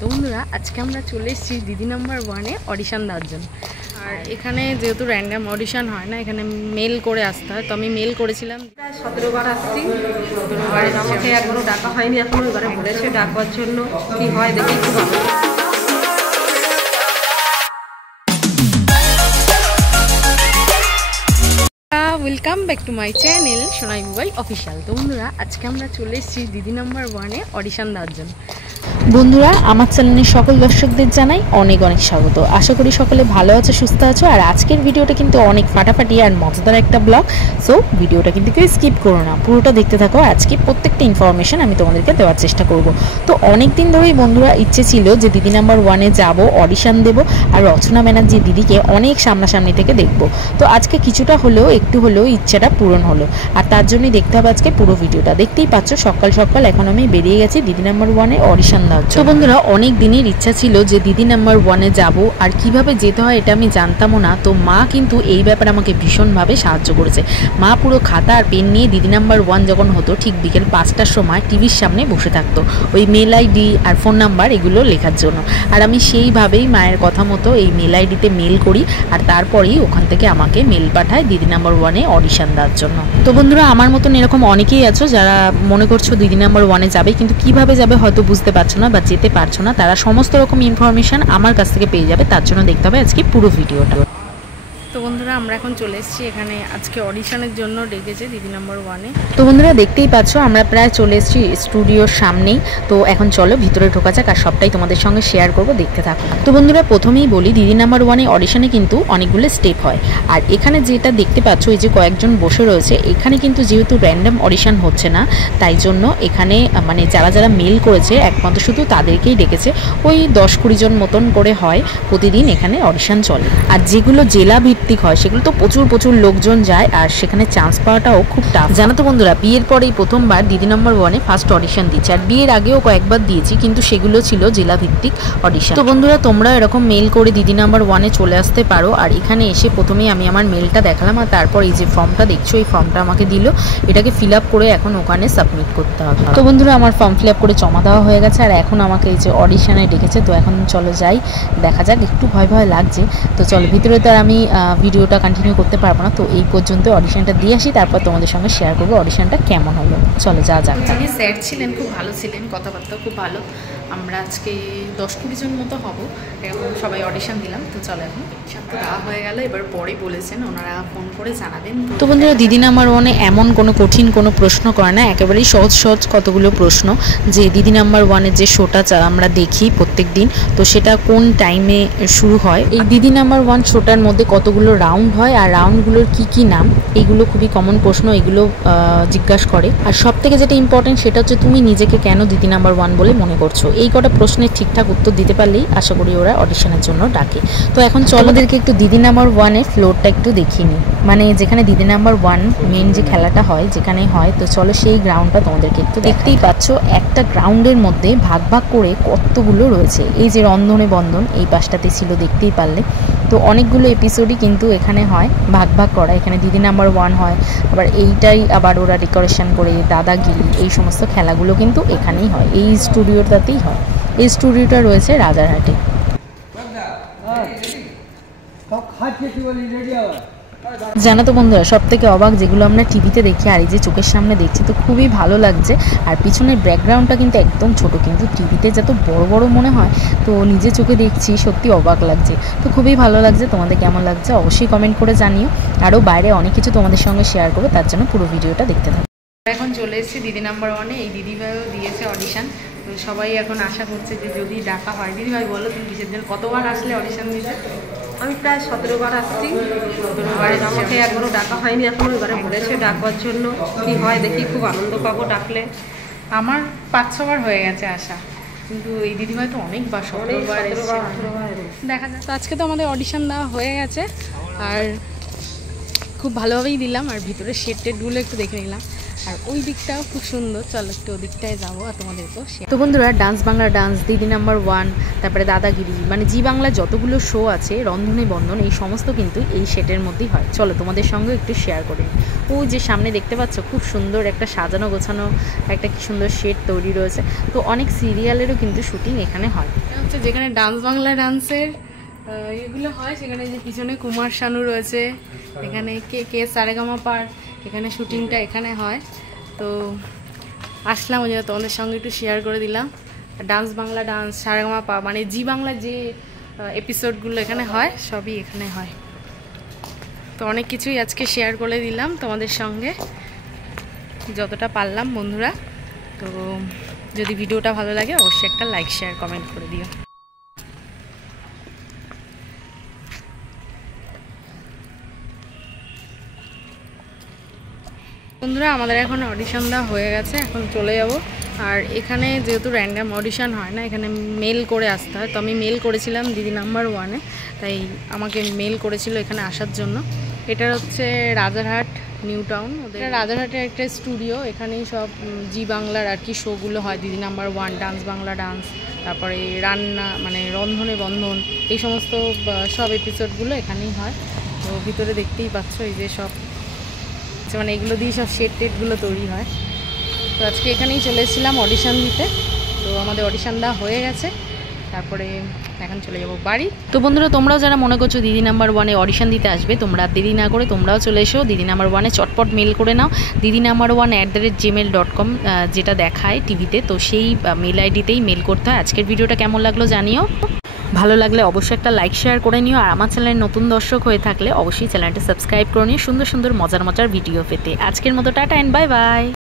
তো বন্ধুরা আজকে আমরা চলে এসেছি দিদি নাম্বার 1-এ অডিশন দেওয়ার জন্য। আর এখানে যেহেতু র্যান্ডাম অডিশন হয় না, এখানে মেল করে আসতে হয়। তো আমি মেল করেছিলাম, প্রায় 17 বার আসছি। 17 বার আমাকে একবারও ডাকা হয়নি এখনো, এবারে বলেছে ডাকবার জন্য। কি হয় দেখি, খুব ভালো। Welcome back to my channel Sonai mobile official. তো বন্ধুরা আজকে আমরা চলে এসেছি দিদি নাম্বার 1-এ অডিশন দেওয়ার জন্য। বন্ধুরা আমার চ্যানেলের সকল দর্শকদের জানাই অনেক অনেক স্বাগত। আশা করি সকলে ভালো আছো, সুস্থ আছো। আর আজকের ভিডিওটা কিন্তু অনেক ফাটাফাটি আর মজাদার একটা ব্লগ। সো ভিডিওটা কিন্তু কেউ স্কিপ করো না, পুরোটা দেখতে থাকো। আজকে প্রত্যেকটা ইনফরমেশন আমি তোমাদেরকে দেওয়ার চেষ্টা করব। তো অনেক দিন ধরেই বন্ধুরা ইচ্ছে ছিল যে দিদি নাম্বার 1-এ যাব, অডিশন দেব, আর রচনা ব্যানার্জি দিদিকে অনেক সামনাসামনি থেকে দেখব। তো আজকে কিছুটা হলেও একটু হলেও ইচ্ছাটা পূরণ হলো। আর তার জন্যই দেখতে হবে আজকে পুরো ভিডিওটা। দেখতেই পাচ্ছ সকাল সকাল এখন আমি বেরিয়ে গেছি দিদি নাম্বার 1-এ অডিশন দেওয়ার। তো বন্ধুরা অনেক দিনের ইচ্ছা ছিল যে দিদি নাম্বার 1-এ যাব, আর কিভাবে যেতে হয় এটা আমি জানতামও না। তো মা কিন্তু এই ব্যাপারে আমাকে ভীষণভাবে সাহায্য করেছে। মা পুরো খাতা আর পেন নিয়ে দিদি নাম্বার 1 যখন হতো ঠিক বিকেল 5টার সময় টিভির সামনে বসে থাকতো ওই মেল আইডি আর ফোন নাম্বার এগুলো লেখার জন্য। আর আমি সেইভাবেই মায়ের কথা মতো এই মেল আইডিতে মেল করি, আর তারপরেই ওখান থেকে আমাকে মেল পাঠায় দিদি নাম্বার 1-এ অডিশন দেওয়ার জন্য। তো বন্ধুরা আমার মতন এরকম অনেকেই আছো যারা মনে করছো দিদি নাম্বার 1-এ যাবে, কিন্তু কিভাবে যাবে হয়তো বুঝতে পারছো না বা যেতে পারছো না। তারা সমস্ত রকম ইনফরমেশন আমার কাছ থেকে পেয়ে যাবে। তার জন্য দেখতে হবে আজকে পুরো ভিডিওটা। তো বন্ধুরা আমরা এখন চলে এসেছি এখানে, আজকে অডিশনের জন্য ডেকেছে দিদি নাম্বার 1-এ। তো বন্ধুরা দেখতেই পাচ্ছ আমরা প্রায় চলে এসেছি স্টুডিওর সামনেই। তো এখন চলো ভিতরে ঢোকা যাক, আর সবটাই তোমাদের সঙ্গে শেয়ার করবো, দেখতে থাকো। তো বন্ধুরা প্রথমেই বলি দিদি নাম্বার 1-এ অডিশনে কিন্তু অনেকগুলো স্টেপ হয়। আর এখানে যেটা দেখতে পাচ্ছ এই যে কয়েকজন বসে রয়েছে, এখানে কিন্তু যেহেতু র্যান্ডাম অডিশন হচ্ছে না, তাই জন্য এখানে মানে যারা যারা মেল করেছে একমাত্র শুধু তাদেরকেই ডেকেছে। ওই 10-20 জন মতন করে হয় প্রতিদিন এখানে অডিশন চলে। আর যেগুলো জেলা ভিত্তিক হয় সেগুলো তো প্রচুর প্রচুর লোকজন যায়, আর সেখানে চান্স পাওয়াটাও খুব টাফ। জানো তো বন্ধুরা বিয়ের পরেই প্রথমবার দিদি নাম্বার 1-এ ফার্স্ট অডিশন দিচ্ছে। আর বিয়ের আগেও কয়েকবার দিয়েছি, কিন্তু সেগুলো ছিল জেলা ভিত্তিক অডিশন। তো বন্ধুরা তোমরা এরকম মেল করে দিদি নাম্বার 1-এ চলে আসতে পারো। আর এখানে এসে প্রথমেই আমি আমার মেলটা দেখালাম, আর তারপর এই যে ফর্মটা দেখছো এই ফর্মটা আমাকে দিল। এটাকে ফিল আপ করে এখন ওখানে সাবমিট করতে হবে। তো বন্ধুরা আমার ফর্ম ফিল আপ করে জমা দেওয়া হয়ে গেছে, আর এখন আমাকে এই যে অডিশনে ডেকেছে। তো এখন চলো যাই, দেখা যাক। একটু ভয় ভয় লাগছে। তো চলো ভিতরে তো আর আমি ভিডিওটা কন্টিনিউ করতে পারবো না, তো এই পর্যন্ত অডিশনটা দিয়ে আসি, তারপর তোমাদের সঙ্গে শেয়ার করবো অডিশনটা কেমন হলো। চলো যা যাক। যিনি স্যার ছিলেন খুব ভালো ছিলেন, কথাবার্তা খুব ভালো। আমরা আজকে 10-20 জন মতো হব, এরকম সবাই অডিশন দিলাম। তো চলো এখন সব তো দেওয়া হয়ে গেল, এবার পরে বলেছেন ওনারা ফোন করে জানাবেন। তো বন্ধুরা দিদি নাম্বার 1-এ এমন কোনো কঠিন কোনো প্রশ্ন করে না, একেবারেই সহজ সহজ কতগুলো প্রশ্ন। যে দিদি নাম্বার 1-এর যে শোটা আমরা দেখি প্রত্যেক দিন, তো সেটা কোন টাইমে শুরু হয়, এই দিদি নাম্বার 1 শোটার মধ্যে কতগুলো রাউন্ড হয়, আর রাউন্ডগুলোর কি কি নাম, এইগুলো খুবই কমন প্রশ্ন, এগুলো জিজ্ঞাসা করে। আর সব থেকে যেটা ইম্পর্টেন্ট সেটা হচ্ছে তুমি নিজেকে কেন দিদি নাম্বার 1 বলে মনে করছো। এই কটা প্রশ্নের ঠিকঠাক উত্তর দিতে পারলেই আশা করি ওরা অডিশনের জন্য ডাকে। তো এখন চলো ওদেরকে একটু দিদি নাম্বার 1-এর ফ্লোরটা একটু দেখিয়ে নিই, মানে যেখানে দিদি নাম্বার 1 মেন যে খেলাটা হয় যেখানে হয়। তো চলো সেই গ্রাউন্ডটা তোমাদেরকে একটু দেখতেই পাচ্ছ। একটা গ্রাউন্ডের মধ্যে ভাগ ভাগ করে কতগুলো রয়েছে। এই যে রন্ধনে বন্ধন এই পাশটাতে ছিল, দেখতেই পারলে। তো অনেকগুলো এপিসোডই কিন্তু এখানে হয় ভাগ ভাগ করা। এখানে দিদি নাম্বার 1 হয়, আবার এইটাই আবার ওরা ডেকোরেশন করে দাদাগিরি এই সমস্ত খেলাগুলো কিন্তু এখানেই হয়, এই স্টুডিওটাতেই হয়। এই স্টুডিওটা রয়েছে রাজারহাটে। জানো তো বন্ধুরা সব থেকে অবাক যেগুলো আমরা টিভিতে দেখি আর এই যে চোখের সামনে দেখছি, তো খুবই ভালো লাগছে। আর পিছনের ব্যাকগ্রাউন্ডটা কিন্তু একদম ছোট, কিন্তু টিভিতে যত বড় বড় মনে হয়, তো নিজে চোখে দেখছি সত্যি অবাক লাগছে। তো খুবই ভালো লাগছে। তোমাদের কেমন লাগছে অবশ্যই কমেন্ট করে জানিও। আরও বাইরে অনেক কিছু তোমাদের সঙ্গে শেয়ার করবো, তার জন্য পুরো ভিডিওটা দেখতে থাকো। এখন চলে এসেছি দিদি নাম্বার 1-এ। এই দিদিভাইও দিয়েছে অডিশন। তো সবাই এখন আশা করছে যে যদি ডাকা হয়। দিদিভাই বলো তুমি কিসের জন্য কতবার আসলে অডিশন দিতে? আমি প্রায় 17 বার আসছি। 17 বার আমাকে একবারও ডাকা হয়নি এখনো, এবারে বলেছে ডাকবার জন্য। কি হয় দেখি, খুব আনন্দ পাবো ডাকলে। আমার 5-6 বার হয়ে গেছে আসা, কিন্তু এই দিদিভাই তো অনেকবার 17 বার এসেছে। দেখা যাক। তো আজকে তো আমাদের অডিশন দেওয়া হয়ে গেছে, আর খুব ভালোভাবেই দিলাম। আর ভিতরে শেড টেডগুলো একটু দেখে নিলাম। আর ওই দিকটাও খুব সুন্দর, চলো একটু ওই দিকটায় যাবো আর তোমাদেরকেও। তো বন্ধুরা, ডান্স বাংলা ডান্স, দিদি নাম্বার 1, তারপরে দাদাগিরি, মানে জি বাংলা যতগুলো শো আছে, রন্ধনে বন্ধন, এই সমস্ত কিন্তু এই সেটের মধ্যেই হয়। চলো তোমাদের সঙ্গে একটু শেয়ার করি। ওই যে সামনে দেখতে পাচ্ছ খুব সুন্দর একটা সাজানো গোছানো একটা কি সুন্দর সেট তৈরি রয়েছে। তো অনেক সিরিয়ালেরও কিন্তু শুটিং এখানে হয়। এটা হচ্ছে যেখানে ডান্স বাংলা ডান্সের এগুলো হয়, সেখানে যে পিছনে কুমার শানু রয়েছে, এখানে কে সারেগামাপার এখানে শুটিংটা এখানে হয়। তো আসলাম ওই জন্য তোমাদের সঙ্গে একটু শেয়ার করে দিলাম। ডান্স বাংলা ডান্স, সারেগামাপা, মানে জি বাংলা যে এপিসোডগুলো এখানে হয় সবই এখানে হয়। তো অনেক কিছুই আজকে শেয়ার করে দিলাম তোমাদের সঙ্গে যতটা পারলাম বন্ধুরা। তো যদি ভিডিওটা ভালো লাগে অবশ্যই একটা লাইক শেয়ার কমেন্ট করে দিও। বন্ধুরা, আমাদের এখন অডিশন দেওয়া হয়ে গেছে, এখন চলে যাব। আর এখানে যেহেতু র্যান্ডাম অডিশন হয় না, এখানে মেল করে আসতে হয়। তো আমি মেল করেছিলাম দিদি নাম্বার 1-এ, তাই আমাকে মেল করেছিল এখানে আসার জন্য। এটা হচ্ছে রাজারহাট নিউ টাউন, ওদের রাজারহাটের একটা স্টুডিও, এখানেই সব জি বাংলার আর কি শোগুলো হয়। দিদি নাম্বার 1, ডান্স বাংলা ডান্স, তারপরে রান্না মানে রন্ধনে বন্ধন, এই সমস্ত সব এপিসোডগুলো এখানেই হয়। তো ভিতরে দেখতেই পাচ্ছ এই যে সব, মানে এগুলো দিয়ে সব সেট টেটগুলো তৈরি হয়। তো আজকে এখানেই চলে এসেছিলাম অডিশন দিতে। তো আমাদের অডিশন দেওয়া হয়ে গেছে, তারপরে এখন চলে যাবো বাড়ি। তো বন্ধুরা, তোমরাও যারা মনে করছো দিদি নাম্বার 1-এ অডিশন দিতে আসবে, তোমরা দেরি না করে তোমরাও চলে এসো। দিদি নাম্বার 1-এ চটপট মেল করে নাও, দিদি নাম্বার 1@gmail.com, যেটা দেখায় টিভিতে। তো সেই মেল আইডিতেই মেল করতে হয়। আজকের ভিডিওটা কেমন লাগলো জানিও, ভালো লাগলে অবশ্যই একটা লাইক শেয়ার করে নিও। আর আমার চ্যানেলের নতুন দর্শক হয়ে থাকলে অবশ্যই চ্যানেলটা সাবস্ক্রাইব করে নিও সুন্দর সুন্দর মজার মজার ভিডিও পেতে। আজকের মতো টাটা এন্ড বাই বাই।